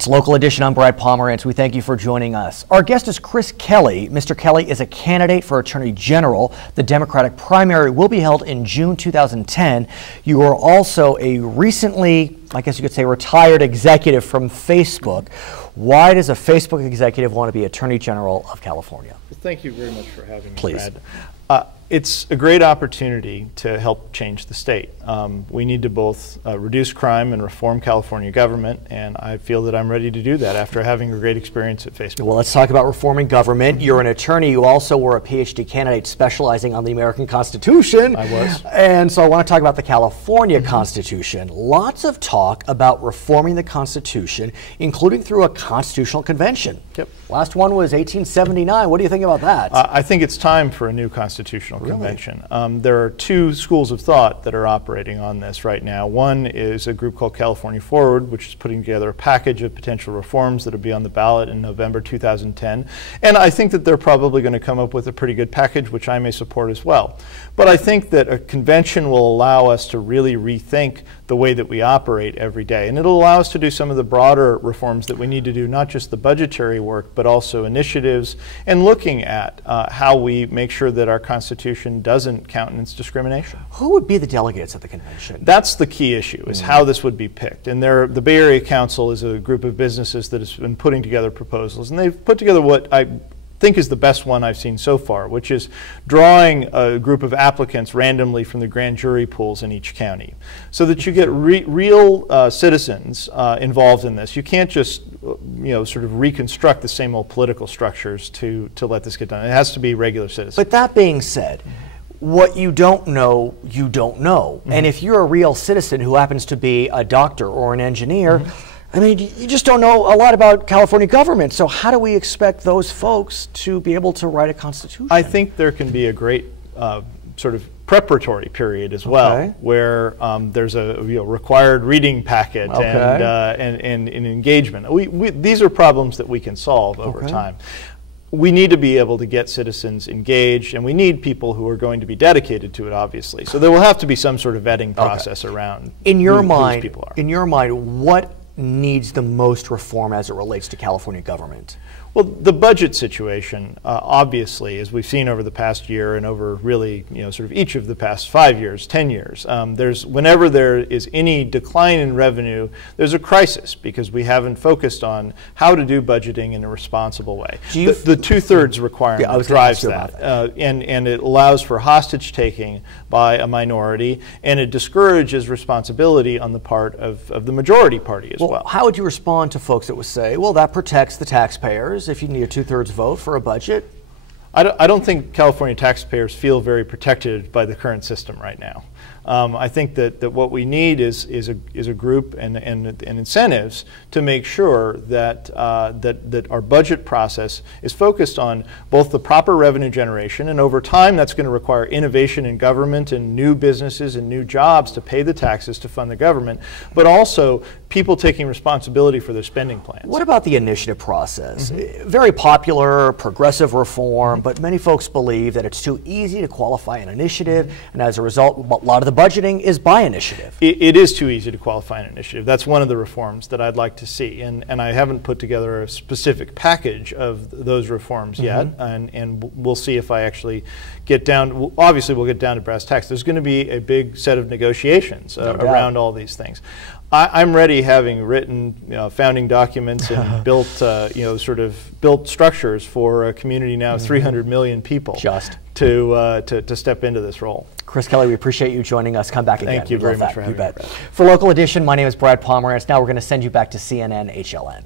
It's Local Edition. I'm Brad Pomerance. We thank you for joining us. Our guest is Chris Kelly. Mr. Kelly is a candidate for Attorney General. The Democratic primary will be held in June 2010. You are also a recently, I guess you could say, retired executive from Facebook. Why does a Facebook executive want to be Attorney General of California? Well, thank you very much for having me, Please. Brad. It's a great opportunity to help change the state. We need to both reduce crime and reform California government, and I feel that I'm ready to do that after having a great experience at Facebook. Well, let's talk about reforming government. You're an attorney. You also were a PhD candidate specializing on the American Constitution. I was. And so I want to talk about the California Constitution. Lots of talk about reforming the Constitution, including through a constitutional convention. Yep. Last one was 1879. What do you think about that? I think it's time for a new constitutional convention. There are two schools of thought that are operating on this right now. One is a group called California Forward, which is putting together a package of potential reforms that will be on the ballot in November 2010. And I think that they're probably going to come up with a pretty good package, which I may support as well. But I think that a convention will allow us to really rethink the way that we operate every day. And it'll allow us to do some of the broader reforms that we need to do, not just the budgetary work, but also initiatives and looking at how we make sure that our Constitution doesn't countenance discrimination. Who would be the delegates at the convention? That's the key issue, is how this would be picked. And the Bay Area Council is a group of businesses that has been putting together proposals, and they've put together what I think is the best one I've seen so far, which is drawing a group of applicants randomly from the grand jury pools in each county, so that you get real citizens involved in this. You can't just sort of reconstruct the same old political structures to let this get done. It has to be regular citizens. But that being said, what you don't know, you don't know. And if you're a real citizen who happens to be a doctor or an engineer, I mean, you just don't know a lot about California government. So how do we expect those folks to be able to write a constitution? I think there can be a great sort of preparatory period as well, where there's a required reading packet and engagement. These are problems that we can solve over time. We need to be able to get citizens engaged, and we need people who are going to be dedicated to it, obviously. So there will have to be some sort of vetting process around who these people are. In your mind, what needs the most reform as it relates to California government? Well, the budget situation, obviously, as we've seen over the past year and over really, sort of each of the past 5 years, 10 years, whenever there is any decline in revenue, there's a crisis because we haven't focused on how to do budgeting in a responsible way. The two-thirds requirement drives that, and it allows for hostage taking by a minority, and it discourages responsibility on the part of the majority party as well. How would you respond to folks that would say, well, that protects the taxpayers if you need a two-thirds vote for a budget? I don't think California taxpayers feel very protected by the current system right now. I think that what we need is a group and incentives to make sure that our budget process is focused on both the proper revenue generation, and over time that's going to require innovation in government and new businesses and new jobs to pay the taxes to fund the government, but also people taking responsibility for their spending plans. What about the initiative process? Very popular, progressive reform, but many folks believe that it's too easy to qualify an initiative, and as a result, a lot of the budgeting is by initiative. It is too easy to qualify an initiative. That's one of the reforms that I'd like to see, and I haven't put together a specific package of those reforms yet, and we'll see if I actually get down, obviously we'll get down to brass tacks. There's going to be a big set of negotiations around all these things. I'm ready, having written founding documents and built built structures for a community now of 300 million people to step into this role. Chris Kelly, we appreciate you joining us. Come back again. Thank you very much for having me. For Local Edition, my name is Brad Pomerance. Now we're going to send you back to CNN HLN.